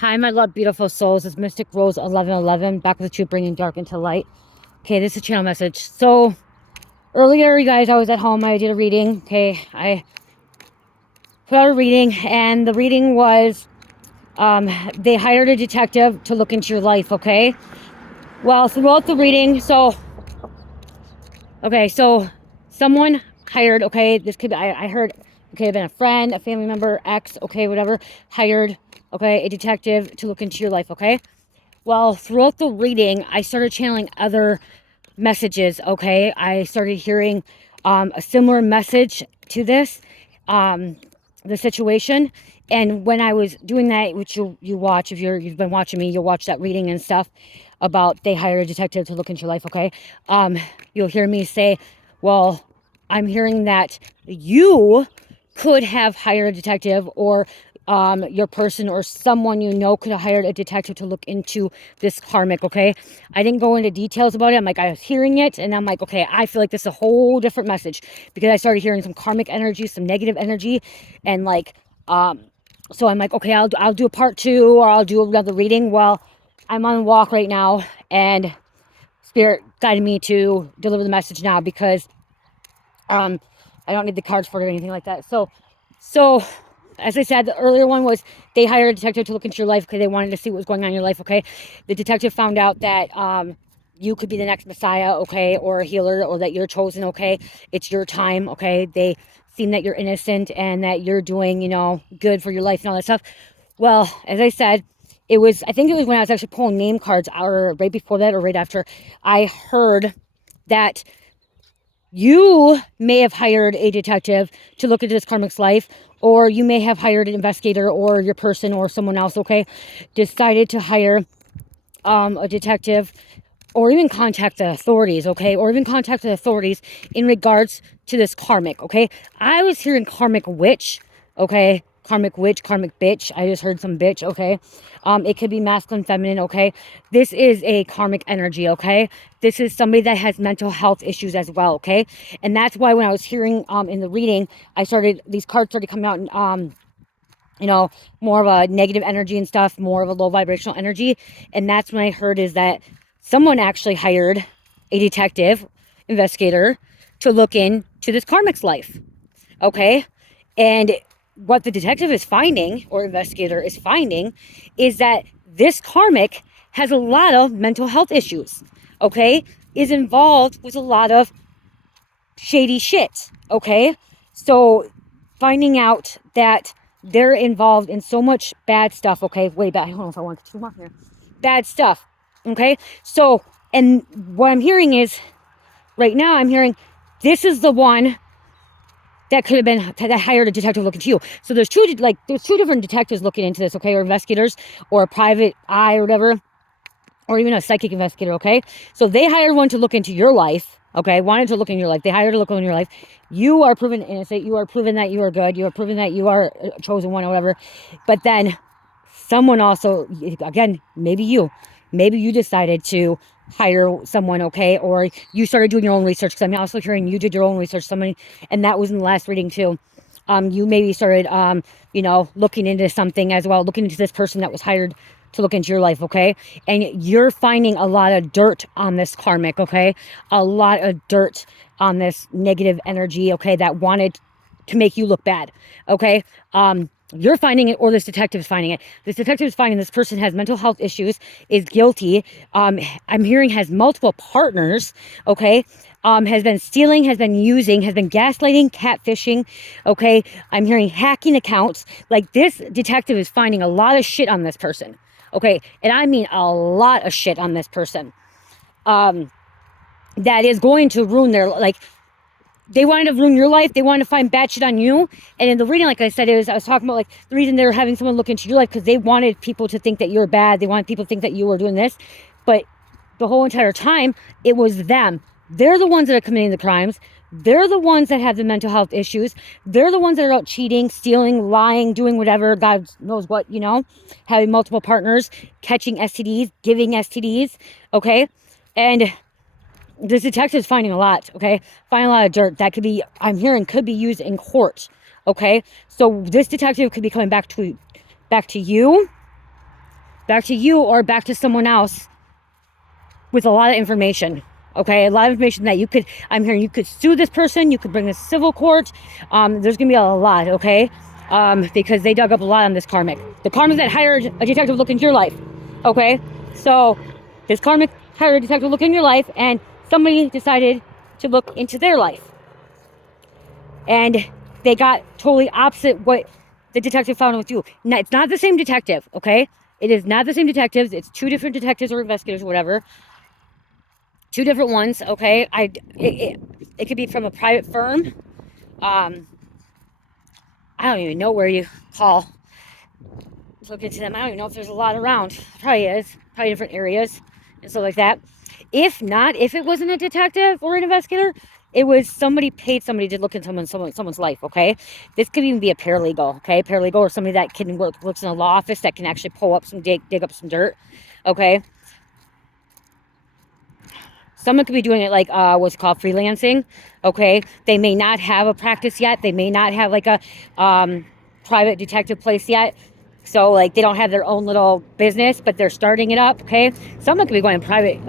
Hi, my love, beautiful souls. It's Mystic Rose 1111, back with the truth, bringing dark into light. Okay, this is a channel message. So, earlier, you guys, I was at home. I did a reading. Okay, I put out a reading, and the reading was, they hired a detective to look into your life, okay? Well, throughout the reading, so someone hired, okay, this could be, I heard, it could have been a friend, a family member, ex, okay, whatever, hired, okay, a detective to look into your life, okay? Well, throughout the reading, I started channeling other messages, okay? I started hearing a similar message to this, the situation. And when I was doing that, which you watch, if you've been watching me, you'll watch that reading and stuff about they hired a detective to look into your life, okay? You'll hear me say, well, I'm hearing that you could have hired a detective, or your person or someone you know could have hired a detective to look into this karmic, okay? I didn't go into details about it. I'm like, I was hearing it, and I'm like, okay, I feel like this is a whole different message, because I started hearing some karmic energy, some negative energy, and like, so I'm like, okay, I'll do a part 2, or I'll do another reading. Well, I'm on a walk right now, and Spirit guided me to deliver the message now, because I don't need the cards for it or anything like that. So as I said, the earlier one was they hired a detective to look into your life because they wanted to see what was going on in your life, okay? The detective found out that you could be the next Messiah, okay, or a healer, or that you're chosen, okay? It's your time, okay? They seen that you're innocent and that you're doing, good for your life and all that stuff. Well, as I said, I think it was when I was actually pulling name cards, or right before that or right after, I heard that you may have hired a detective to look into this karmic's life, or you may have hired an investigator, or your person or someone else, okay, decided to hire a detective, or even contact the authorities, okay, or even contact the authorities in regards to this karmic, okay? I was hearing karmic witch, okay, karmic witch, karmic bitch. I just heard some bitch, okay? It could be masculine, feminine, okay? This is a karmic energy, okay? This is somebody that has mental health issues as well, okay? And that's why when I was hearing in the reading, these cards started coming out, and more of a negative energy and stuff, more of a low vibrational energy. And that's when I heard is that someone actually hired a detective investigator to look into this karmic's life, okay? And what the detective is finding, or investigator is finding, is that this karmic has a lot of mental health issues, okay? Is involved with a lot of shady shit, okay? So finding out that they're involved in so much bad stuff, okay? Way back, I don't know if I want to come up here. Bad stuff, okay? So, and what I'm hearing is, right now I'm hearing, this is the one that could have been, that hired a detective looking into you. So there's two different detectives looking into this, okay? Or investigators, or a private eye, or whatever, or even a psychic investigator, okay? So they hired one to look into your life, okay? Wanted to look in your life. They hired to look in your life. You are proven innocent. You are proven that you are good. You are proven that you are a chosen one, or whatever. But then someone also, again, maybe you decided to hire someone, okay? Or you started doing your own research, because I'm also hearing you did your own research, somebody, and that was in the last reading too. You maybe started, looking into something as well, looking into this person that was hired to look into your life, okay? And you're finding a lot of dirt on this karmic, okay? A lot of dirt on this negative energy, okay, that wanted to make you look bad, okay? You're finding it, or this detective is finding it. This detective is finding this person has mental health issues, is guilty. I'm hearing has multiple partners, okay? Has been stealing, has been using, has been gaslighting, catfishing, okay? I'm hearing hacking accounts. Like, this detective is finding a lot of shit on this person, okay? And I mean a lot of shit on this person. That is going to ruin their, like, they wanted to ruin your life. They wanted to find bad shit on you. And in the reading, like I said, I was talking about, like, the reason they're having someone look into your life, because they wanted people to think that you're bad. They wanted people to think that you were doing this. But the whole entire time, it was them. They're the ones that are committing the crimes. They're the ones that have the mental health issues. They're the ones that are out cheating, stealing, lying, doing whatever, God knows what, having multiple partners, catching STDs, giving STDs, okay? And this detective is finding a lot, okay? Finding a lot of dirt that I'm hearing could be used in court, okay? So this detective could be coming back to you, back to you or back to someone else with a lot of information. Okay, a lot of information that you could, I'm hearing you could sue this person, you could bring this civil court. There's gonna be a lot, okay? Because they dug up a lot on this karmic. The karmic that hired a detective to look into your life. Okay? So this karmic hired a detective to look into your life, and somebody decided to look into their life. And they got totally opposite what the detective found with you. Now, it's not the same detective, okay? It is not the same detectives. It's two different detectives or investigators or whatever. Two different ones, okay? It could be from a private firm. I don't even know where you call to look into them. I don't even know if there's a lot around. Probably is. Probably different areas and stuff like that. If not, if it wasn't a detective or an investigator, it was somebody paid somebody to look into someone's life, okay? This could even be a paralegal, okay? Paralegal or somebody that can works in a law office that can actually pull up some, dig up some dirt, okay? Someone could be doing it like what's called freelancing, okay? They may not have a practice yet. They may not have like a private detective place yet. So like they don't have their own little business, but they're starting it up, okay? Someone could be going to private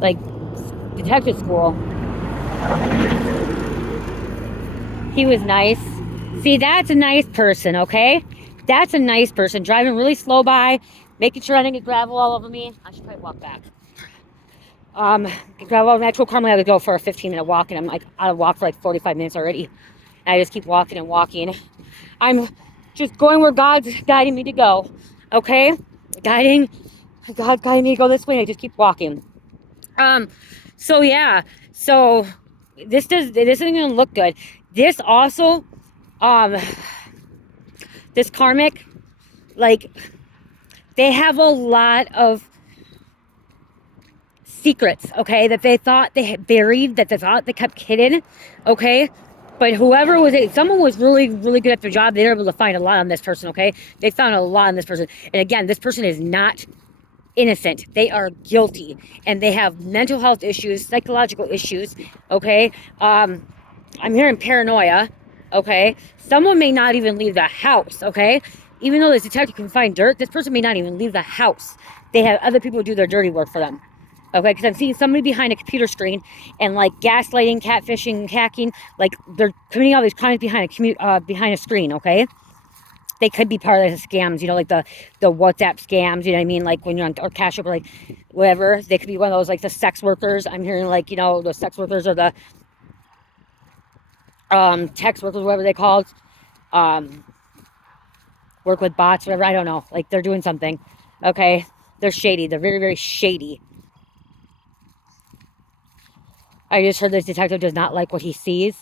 like detective school. He was nice. See, that's a nice person, okay? That's a nice person. Driving really slow by, making sure I didn't get gravel all over me. I should probably walk back. Gravel, I told Carmen I would go for a 15-minute walk, and I'm like out of walk for like 45 minutes already. And I just keep walking and walking. I'm just going where God's guiding me to go, okay? God guiding me to go this way. I just keep walking. So yeah, so this isn't gonna look good. This also, this karmic, like they have a lot of secrets, okay, that they thought they had buried, that they thought they kept hidden, okay? But whoever was it, someone was really, really good at their job. They were able to find a lot on this person, okay? They found a lot on this person. And again, this person is not innocent. They are guilty. And they have mental health issues, psychological issues, okay? I'm hearing paranoia, okay? Someone may not even leave the house, okay? Even though this detective can find dirt, this person may not even leave the house. They have other people do their dirty work for them. Okay, because I'm seeing somebody behind a computer screen and like gaslighting, catfishing, hacking, like they're committing all these crimes behind a screen. Okay, they could be part of the scams, you know, like the WhatsApp scams. You know what I mean? Like when you're on or Cash App or like whatever. They could be one of those like the sex workers. I'm hearing like, you know, the sex workers or the text workers, whatever they called. Work with bots, whatever. I don't know. Like they're doing something. Okay, they're shady. They're very, very shady. I just heard this detective does not like what he sees.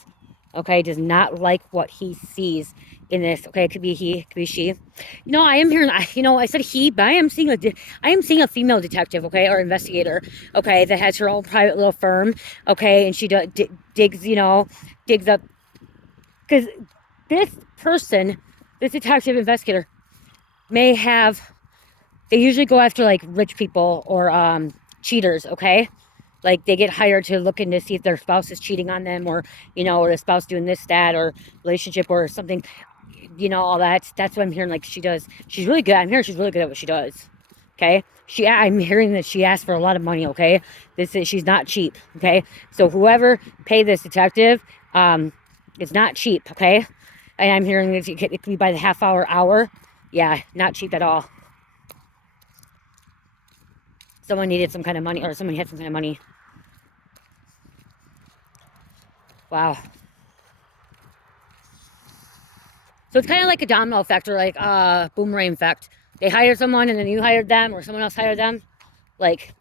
Okay, does not like what he sees in this. Okay, it could be he, it could be she. You know, I am hearing. You know, I said he, but I am seeing a female detective. Okay, or investigator. Okay, that has her own private little firm. Okay, and she digs. You know, digs up because this person, this detective investigator, may have. They usually go after like rich people or cheaters. Okay. Like they get hired to look in to see if their spouse is cheating on them or, you know, or the spouse doing this, that, or relationship or something, you know, all that. That's what I'm hearing like she does. She's really good. I'm hearing she's really good at what she does. Okay. I'm hearing that she asked for a lot of money. Okay. She's not cheap. Okay. So whoever paid this detective, it's not cheap. Okay. And I'm hearing it could be by the half hour. Yeah. Not cheap at all. Someone needed some kind of money or someone had some kind of money. Wow. So it's kind of like a domino effect or like a boomerang effect. They hire someone and then you hired them or someone else hired them. Like,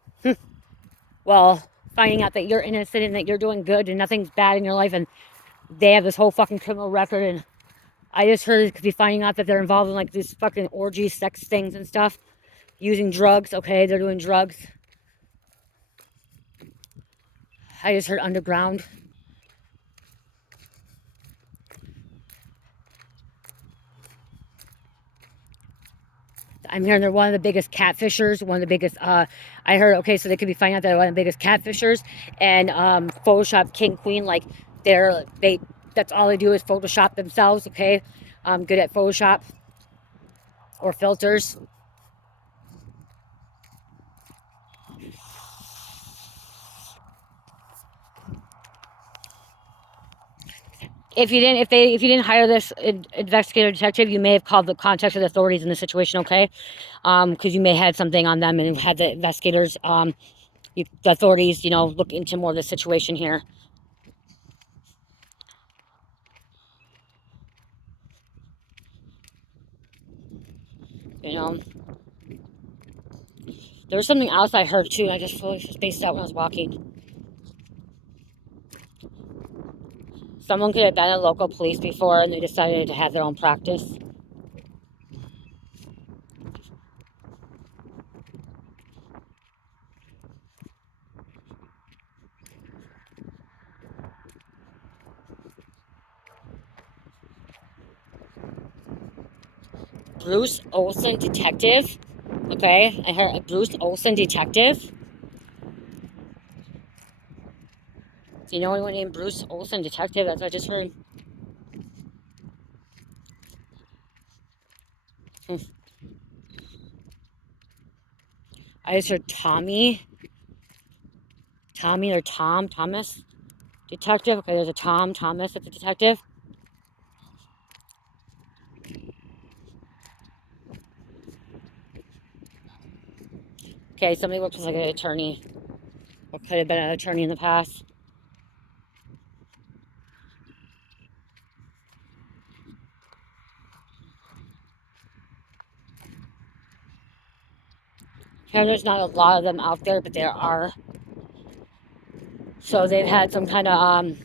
well, finding out that you're innocent and that you're doing good and nothing's bad in your life and they have this whole fucking criminal record. And I just heard it could be finding out that they're involved in like these fucking orgies, sex things and stuff. Using drugs. Okay, they're doing drugs. I just heard underground. I'm hearing they're one of the biggest catfishers, one of the biggest, I heard, okay, so they could be finding out that they're one of the biggest catfishers and Photoshop king, queen, like that's all they do is Photoshop themselves, okay? Good at Photoshop or filters. if you didn't hire this investigator detective, you may have contacted the authorities in the situation, okay? Because you may have had something on them and had the investigators, the authorities, you know, look into more of the situation here. You know, there was something else I heard too. I just totally spaced out when I was walking. Someone could have been a local police before and they decided to have their own practice. Bruce Olson detective. Okay, I heard a Bruce Olson detective. Do you know anyone named Bruce Olson detective? That's what I just heard. I just heard Tommy or Thomas detective. Okay, there's a Thomas that's a detective. Okay, somebody looks like an attorney. Or could have been an attorney in the past. Here, there's not a lot of them out there, but there are. So they've had some kind of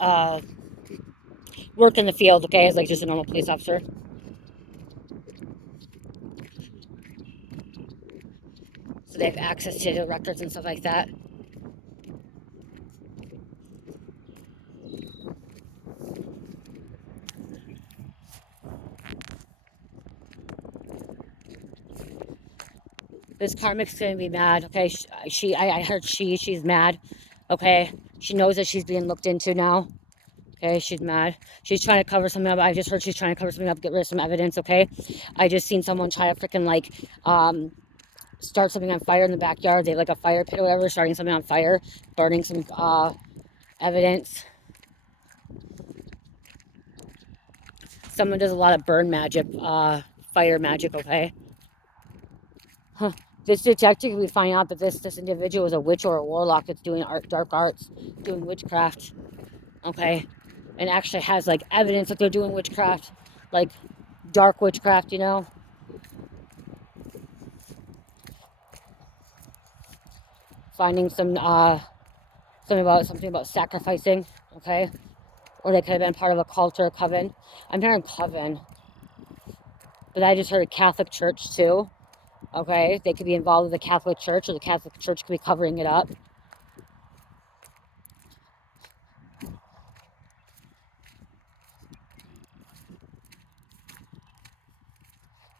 uh, work in the field, okay, as like just a normal police officer. So they have access to the records and stuff like that. This Karmic's gonna be mad, okay? I heard she's mad, okay? She knows that she's being looked into now, okay? She's mad. She's trying to cover something up. I just heard she's trying to cover something up, get rid of some evidence, okay? I just seen someone try to freaking like, start something on fire in the backyard. They like a fire pit or whatever, starting something on fire, burning some, evidence. Someone does a lot of burn magic, fire magic, okay? Huh. This detective, we find out that this individual is a witch or a warlock that's doing dark arts, doing witchcraft, okay? And actually has like evidence that they're doing witchcraft, like dark witchcraft, you know? Finding some something about sacrificing, okay? Or they could have been part of a cult or a coven. I'm hearing coven, but I just heard a Catholic church too. Okay, they could be involved with the Catholic Church, or the Catholic Church could be covering it up.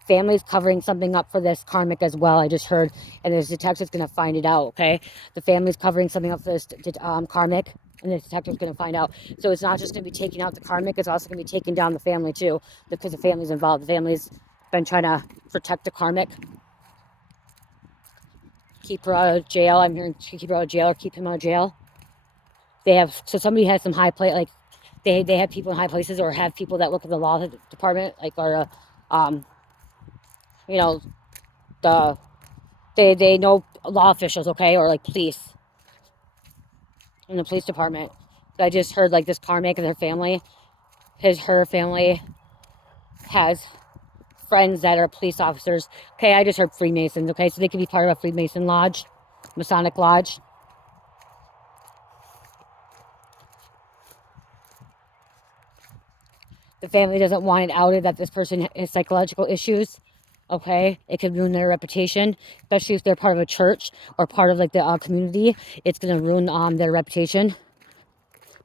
Family's covering something up for this Karmic as well, I just heard, and the detective's going to find it out, okay? The family's covering something up for this Karmic, and the detective's going to find out. So it's not just going to be taking out the Karmic, it's also going to be taking down the family too, because the family's involved. The family's been trying to protect the Karmic. Keep her out of jail. I'm hearing keep her out of jail or keep him out of jail. They have, so somebody has some high play, like they have people in high places or have people that work in the law department, like, or, you know, the, they know law officials, okay, or like police in the police department. But I just heard like this Karmic and their family, her family has friends that are police officers. Okay, I just heard Freemasons, okay, so they could be part of a Freemason lodge, Masonic lodge. The family doesn't want it outed that this person has psychological issues. Okay, it could ruin their reputation, especially if they're part of a church or part of like the community. It's gonna ruin their reputation.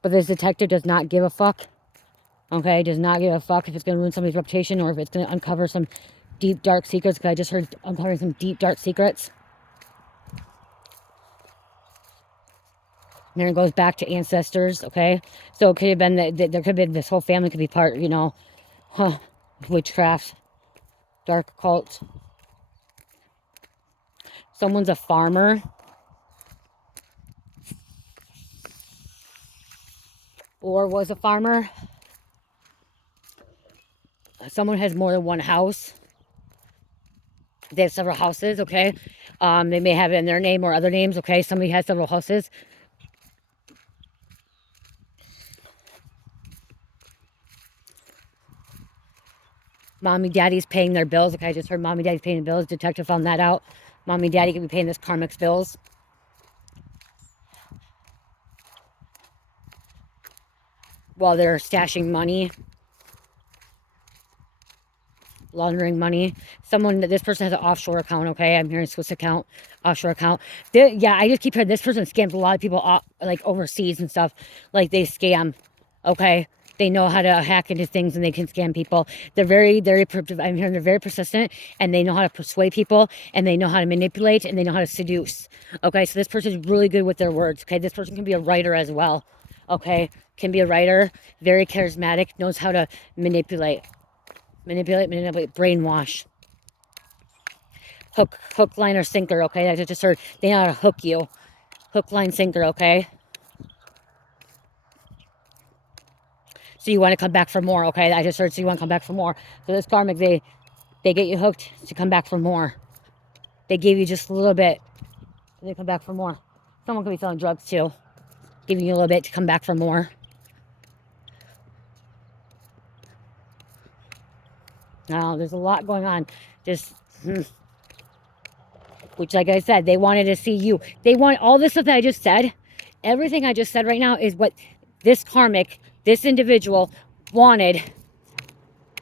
But this detective does not give a fuck. Okay, does not give a fuck if it's gonna ruin somebody's reputation or if it's gonna uncover some deep dark secrets. Because I just heard uncovering some deep dark secrets. And then it goes back to ancestors. Okay, so it could have been that there could have been this whole family could be part, you know, witchcraft, dark occult. Someone's a farmer. or was a farmer. Someone has more than one house. They have several houses, okay? They may have it in their name or other names, okay? Somebody has several houses. Mommy, daddy's paying their bills. Okay, I just heard mommy, daddy's paying the bills. Detective found that out. Mommy, daddy could be paying this Karmic's bills. While they're stashing money, laundering money. This person has an offshore account, okay? I'm hearing Swiss account, offshore account. Yeah, I just keep hearing this person scams a lot of people like overseas and stuff. Like they scam, okay? They know how to hack into things and they can scam people. They're very, I'm hearing they're very persistent and they know how to persuade people and they know how to manipulate and they know how to seduce. Okay, so this person is really good with their words. Okay, this person can be a writer as well. Okay, can be a writer, very charismatic, knows how to manipulate. Manipulate, brainwash. Hook, line, or sinker, okay? I just heard they know how to hook you. Hook, line, sinker, okay? So you want to come back for more, okay? I just heard so you want to come back for more. So this karmic, they get you hooked to come back for more. They gave you just a little bit. And they come back for more. Someone could be selling drugs too. Giving you a little bit to come back for more. Now, there's a lot going on. Just, which, like I said, they wanted to see you. They want all this stuff that I just said. Everything I just said right now is what this karmic, this individual wanted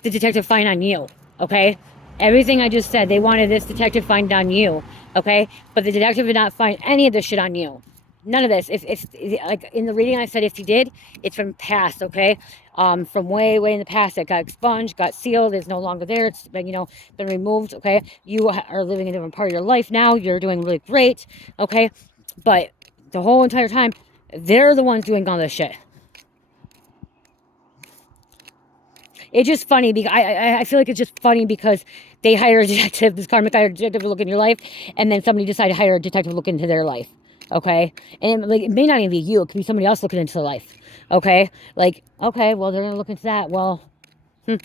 the detective find on you, okay? Everything I just said, they wanted this detective find on you, okay? But the detective did not find any of this shit on you. None of this. If like in the reading I said, if he did, it's from past, okay? From way in the past, it got expunged, got sealed, it's no longer there. It's been, been removed, okay? You are living a different part of your life now. You're doing really great, okay? But the whole entire time, they're the ones doing all this shit. It's just funny because I feel like it's just funny because they hire a detective, this karmic hired a detective to look in your life, and then somebody decided to hire a detective to look into their life. Okay? And like it may not even be you, it could be somebody else looking into life. Okay? Like, okay, well they're gonna look into that. Well, you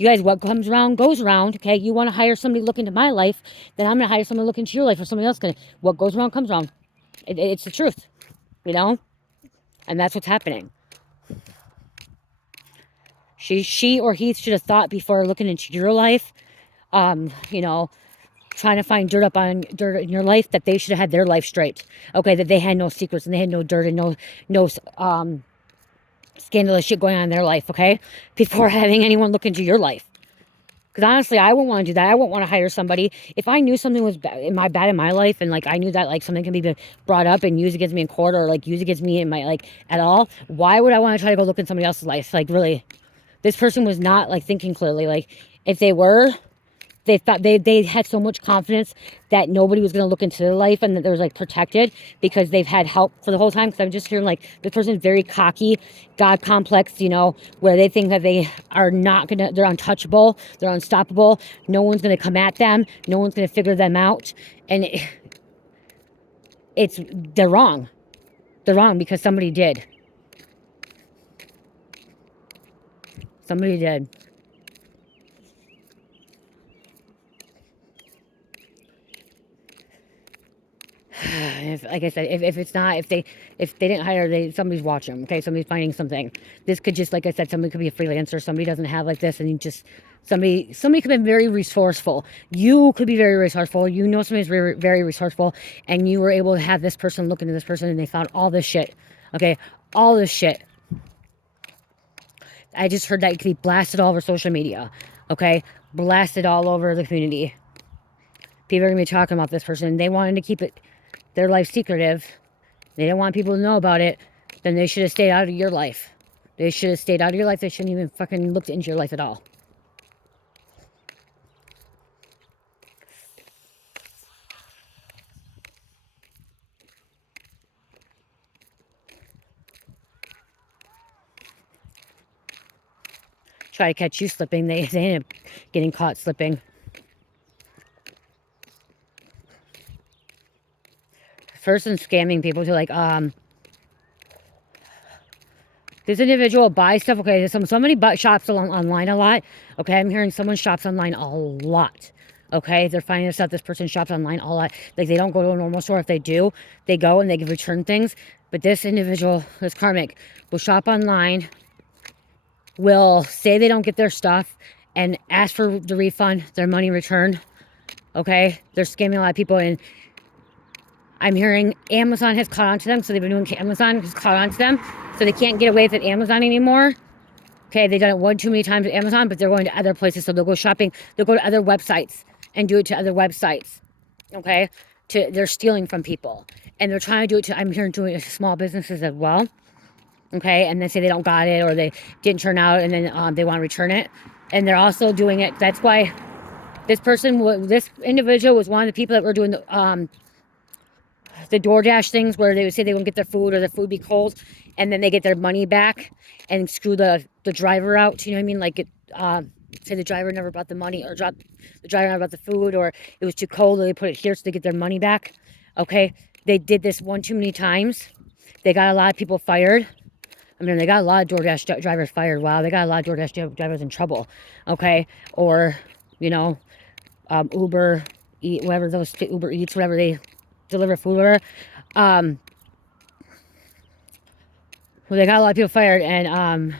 guys, what comes around goes around. Okay, you want to hire somebody to look into my life, then I'm gonna hire someone to look into your life, or somebody else gonna. What goes around comes around. It's the truth, and that's what's happening. She or he should have thought before looking into your life, trying to find dirt in your life, that they should have had their life straight. Okay, that they had no secrets and they had no dirt and no scandalous shit going on in their life, okay? Before having anyone look into your life. Because honestly, I wouldn't want to do that. I wouldn't want to hire somebody. If I knew something was bad in my life, and like I knew that like something can be brought up and used against me in court, or like used against me in my like at all, why would I want to try to go look in somebody else's life? Like really, this person was not like thinking clearly. Like if they were, they thought they had so much confidence that nobody was going to look into their life and that they was like protected because they've had help for the whole time. Because I'm just hearing like this person's very cocky, God complex, where they think that they are not gonna, they're untouchable, they're unstoppable, no one's going to come at them, no one's going to figure them out, and they're wrong. They're wrong because somebody did. Somebody did. Like I said, if it's not, if they didn't hire, somebody's watching them. Okay, somebody's finding something. This could just, like I said, somebody could be a freelancer. Somebody doesn't have like this, and somebody could be very resourceful. You could be very resourceful. Somebody's very, very resourceful, and you were able to have this person look into this person, and they found all this shit. Okay, all this shit. I just heard that it could be blasted all over social media. Okay, blasted all over the community. People are gonna be talking about this person. They wanted to keep their life secretive. They didn't want people to know about it. Then they should have stayed out of your life. They should have stayed out of your life. They shouldn't even fucking looked into your life at all. Try to catch you slipping. They end up getting caught slipping. Person scamming people to like This individual buys stuff. Okay, somebody shops online a lot. Okay, I'm hearing someone shops online a lot. Okay, they're finding this out. This person shops online a lot. Like, they don't go to a normal store. If they do, they go and they return things. But this individual, this karmic, will shop online, will say they don't get their stuff, and ask for the refund, their money returned. Okay, they're scamming a lot of people, and I'm hearing Amazon has caught on to them. So they've been doing, Amazon has caught on to them. So they can't get away with it Amazon anymore. Okay, they've done it one too many times at Amazon, but they're going to other places. So they'll go shopping. They'll go to other websites and do it to other websites. Okay, they're stealing from people. And they're trying to do it to, I'm hearing, doing it to small businesses as well. Okay, and they say they don't got it or they didn't turn out, and then they want to return it. And they're also doing it. That's why this individual was one of the people that were doing the DoorDash things where they would say they won't get their food or their food be cold, and then they get their money back and screw the driver out. You know what I mean? Like, say the driver never brought the money, or the driver never brought the food, or it was too cold, or they put it here so they get their money back. Okay, they did this one too many times. They got a lot of people fired. I mean, they got a lot of DoorDash drivers fired. Wow, they got a lot of DoorDash drivers in trouble. Okay, or, you know, Uber Eats, whatever they deliver food or well, they got a lot of people fired, and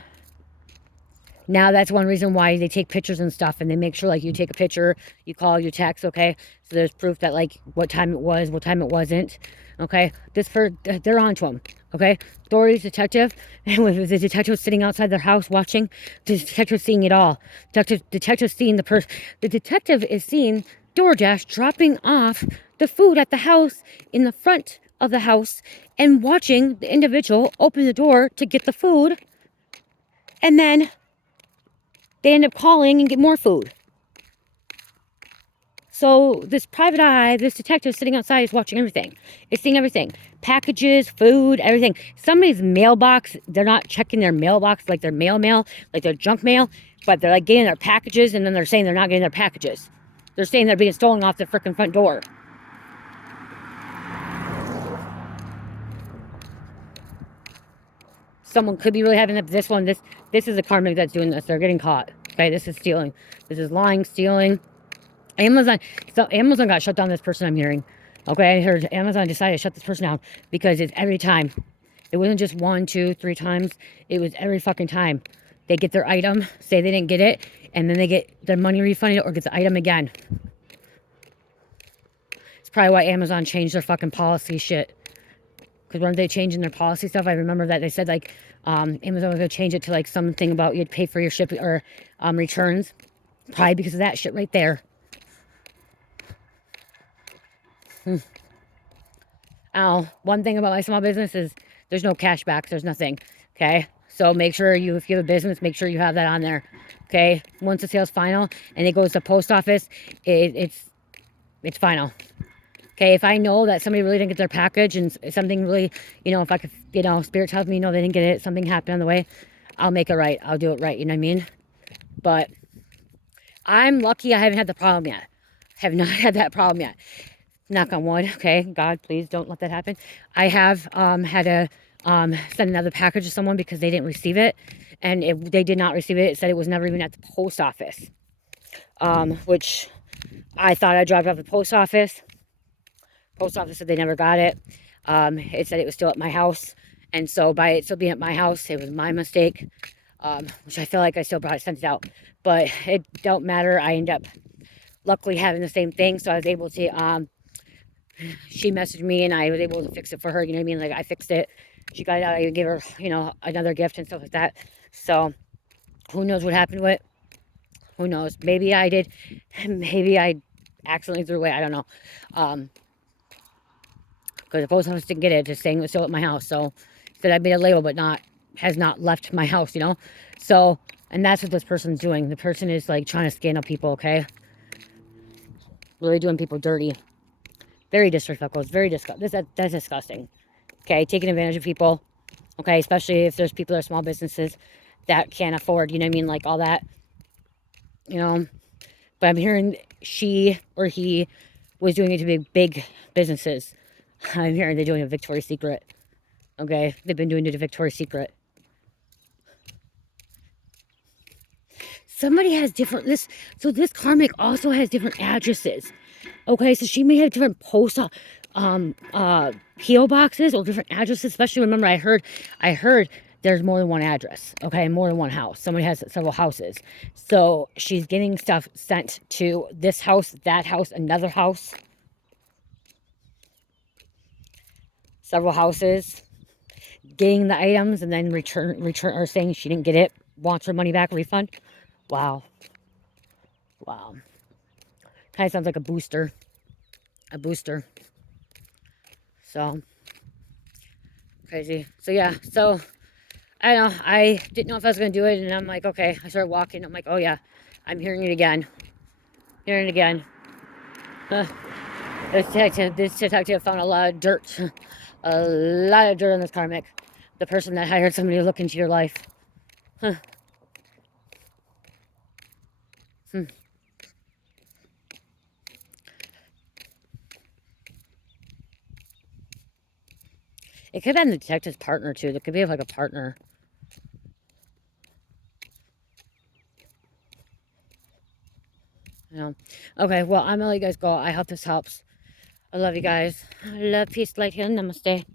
now that's one reason why they take pictures and stuff, and they make sure, like, you take a picture, you call, you text. Okay, so there's proof that, like, what time it was, what time it wasn't. Okay, they're on to them. Okay, authorities, detective, and with the detective sitting outside their house watching, the detective seeing it all. Detective seeing the detective is seeing DoorDash dropping off the food at the house, in the front of the house, and watching the individual open the door to get the food, and then they end up calling and get more food. So this private eye, this detective sitting outside, is watching everything. It's seeing everything. Packages, food, everything. Somebody's mailbox, they're not checking their mailbox, like their mail, like their junk mail, but they're, like, getting their packages, and then they're saying they're not getting their packages. They're saying they're being stolen off the freaking front door. Someone could be really having this one. This is a karmic that's doing this. They're getting caught. Okay, this is stealing. This is lying, stealing. Amazon got shut down. This person, I'm hearing. Okay, I heard Amazon decided to shut this person down because it's every time. It wasn't just 1, 2, 3 times. It was every fucking time. They get their item, say they didn't get it, and then they get their money refunded or get the item again. It's probably why Amazon changed their fucking policy shit. Because weren't they changing their policy stuff? I remember that they said, like, Amazon was going to change it to, like, something about you'd pay for your shipping or returns. Probably because of that shit right there. One thing about my small business is there's no cashbacks. There's nothing. Okay, so make sure if you have a business, make sure you have that on there. Okay, once the sale's final and it goes to post office, it's final. Okay, if I know that somebody really didn't get their package and something really, if I could, Spirit tells me, they didn't get it, something happened on the way, I'll make it right. I'll do it right. You know what I mean? But I'm lucky I haven't had the problem yet. Have not had that problem yet. Knock on wood. Okay, God, please don't let that happen. I have had to send another package to someone because they didn't receive it, and if they did not receive it, it said it was never even at the post office. Which I thought I dropped off the post office. Post office said they never got it. It said it was still at my house, and so by it still being at my house, it was my mistake. Which I feel like I still probably sent it out, but it don't matter. I end up luckily having the same thing, so I was able to. She messaged me and I was able to fix it for her. You know what I mean? Like, I fixed it. She got it out. I even gave her, another gift and stuff like that. So who knows what happened with it? Who knows? Maybe I did. Maybe I accidentally threw it away. I don't know. Because the post office didn't get it. Just saying it was still at my house. So said I made a label, but has not left my house, So, and that's what this person's doing. The person is, like, trying to scam up people, okay? Really doing people dirty. Very disrespectful. It's very disgusting. That's disgusting. Okay, taking advantage of people. Okay, especially if there's people that are small businesses that can't afford, you know what I mean, like all that. But I'm hearing she or he was doing it to big businesses. I'm hearing they're doing a Victoria's Secret. Okay, they've been doing it to Victoria's Secret. somebody has different, so this karmic also has different addresses. Okay, so she may have different PO boxes or different addresses. Especially, remember, I heard there's more than one address. Okay, more than one house. Somebody has several houses, so she's getting stuff sent to this house, that house, another house, several houses, getting the items and then return or saying she didn't get it, wants her money back, refund. Wow, wow, kind of sounds like a booster, a booster. So crazy. So yeah, so I don't know. I didn't know if I was going to do it, and I'm like, okay. I started walking. I'm like, oh yeah, I'm hearing it again. Hearing it again. This detective found a lot of dirt. A lot of dirt on this karmic. The person that hired somebody to look into your life. Huh. It could have been the detective's partner, too. There could be like a partner. You know. Okay, well, I'm going to let you guys go. I hope this helps. I love you guys. Love, peace, light, healing. Namaste.